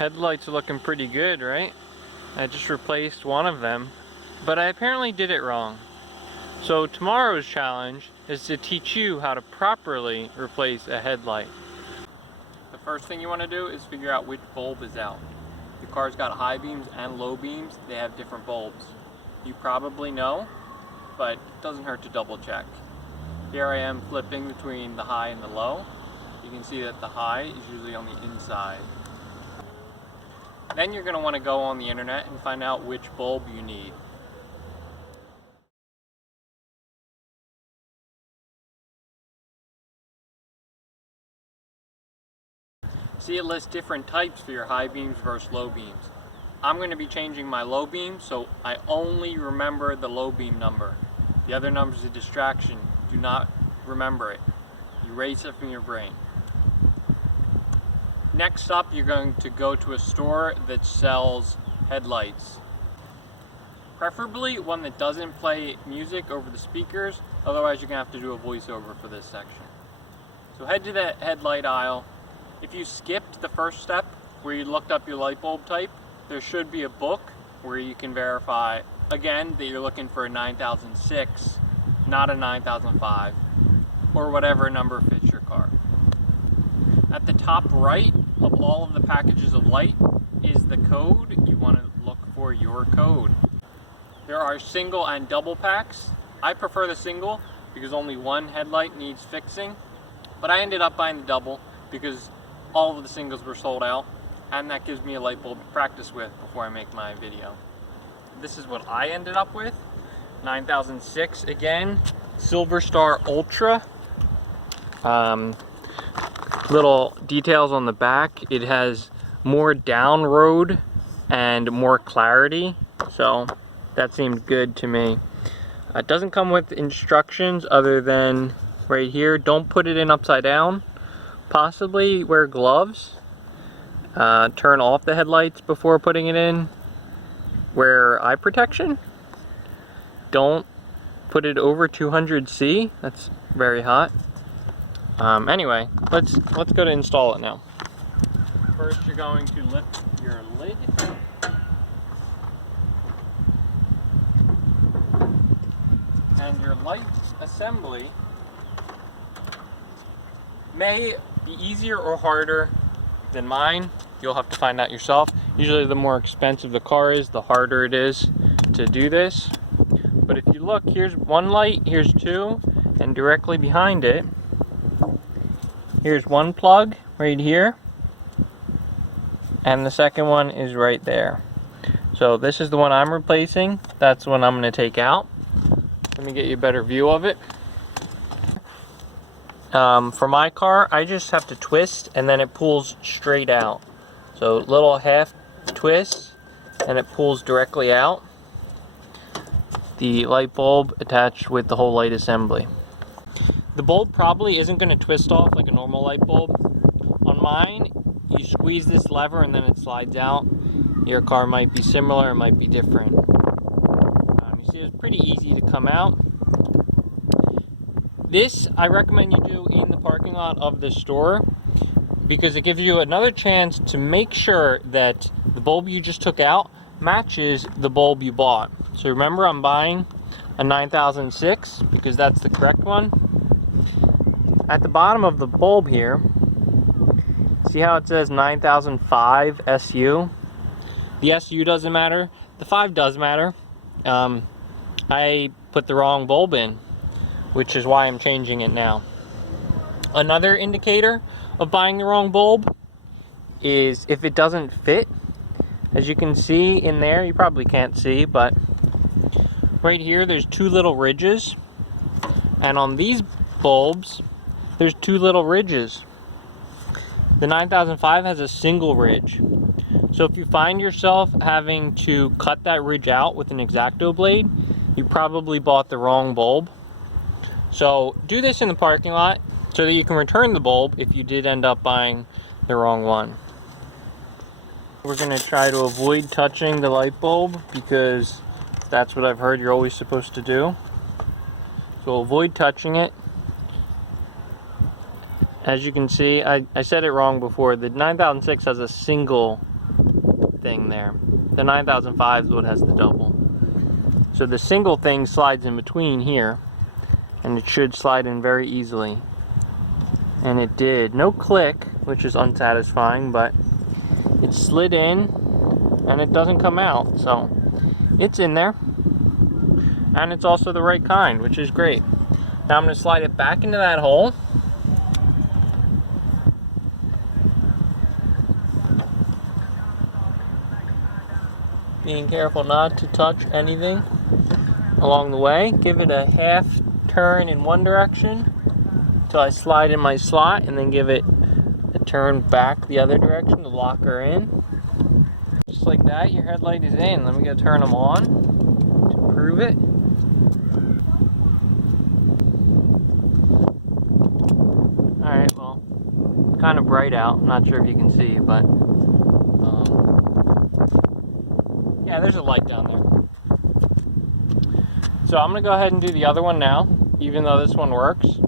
Headlights are looking pretty good, right? I just replaced one of them, but I apparently did it wrong. So tomorrow's challenge is to teach you how to properly replace a headlight. The first thing you want to do is figure out which bulb is out. Your car's got high beams and low beams. They have different bulbs. You probably know, but it doesn't hurt to double check. Here I am flipping between the high and the low. You can see that the high is usually on the inside. Then you're going to want to go on the internet and find out which bulb you need. See, it lists different types for your high beams versus low beams. I'm going to be changing my low beam, so I only remember the low beam number. The other number is a distraction. Do not remember it. Erase it from your brain. Next up, you're going to go to a store that sells headlights. Preferably one that doesn't play music over the speakers, otherwise you're going to have to do a voiceover for this section. So head to the headlight aisle. If you skipped the first step where you looked up your light bulb type, there should be a book where you can verify again that you're looking for a 9006, not a 9005, or whatever number fits your car. At the top right of all of the packages of light is the code. You want to look for your code. There are single and double packs. I prefer the single because only one headlight needs fixing, but I ended up buying the double because all of the singles were sold out, and that gives me a light bulb to practice with before I make my video. This is what I ended up with. 9006 again, Silver Star Ultra. Little details on the back. It has more down road and more clarity, so that seemed good to me. It doesn't come with instructions other than right here, don't put it in upside down. Possibly wear gloves, turn off the headlights before putting it in, wear eye protection, don't put it over 200°C, that's very hot. Anyway, let's go to install it now. First you're going to lift your lid. And your light assembly may be easier or harder than mine. You'll have to find out yourself. Usually the more expensive the car is, the harder it is to do this. But if you look, here's one light, here's two, and directly behind it, here's one plug right here, and the second one is right there. So this is the one I'm replacing. That's the one I'm going to take out. Let me get you a better view of it. For my car, I just have to twist and then it pulls straight out. So little half twist and it pulls directly out. The light bulb attached with the whole light assembly. The bulb probably isn't going to twist off like a normal light bulb. On mine, you squeeze this lever and then it slides out. Your car might be similar, it might be different. You see it's pretty easy to come out. This I recommend you do in the parking lot of the store because it gives you another chance to make sure that the bulb you just took out matches the bulb you bought. So remember, I'm buying a 9006 because that's the correct one. At the bottom of the bulb here, see how it says 9005 SU? The SU doesn't matter, the 5 does matter. I put the wrong bulb in, which is why I'm changing it now. Another indicator of buying the wrong bulb is if it doesn't fit. As you can see in there, you probably can't see, but right here there's two little ridges, and on these bulbs there's two little ridges. The 9005 has a single ridge, so if you find yourself having to cut that ridge out with an X-Acto blade, you probably bought the wrong bulb. So do this in the parking lot so that you can return the bulb if you did end up buying the wrong one. We're going to try to avoid touching the light bulb because that's what I've heard you're always supposed to do. So avoid touching it. As you can see, I said it wrong before. The 9006 has a single thing there. The 9005 is what has the double. So the single thing slides in between here, and it should slide in very easily. And it did. No click, which is unsatisfying, but it slid in and it doesn't come out. So it's in there. And it's also the right kind, which is great. Now I'm going to slide it back into that hole. Being careful not to touch anything along the way. Give it a half turn in one direction until I slide in my slot, and then give it a turn back the other direction to lock her in. Just like that, your headlight is in. Let me go turn them on to prove it. Alright, well, kind of bright out. I'm not sure if you can see, but yeah, there's a light down there. So I'm going to go ahead and do the other one now, even though this one works.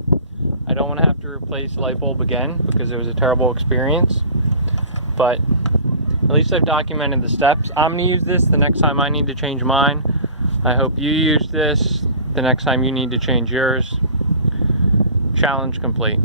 I don't want to have to replace the light bulb again because it was a terrible experience. But at least I've documented the steps. I'm going to use this the next time I need to change mine. I hope you use this the next time you need to change yours. Challenge complete.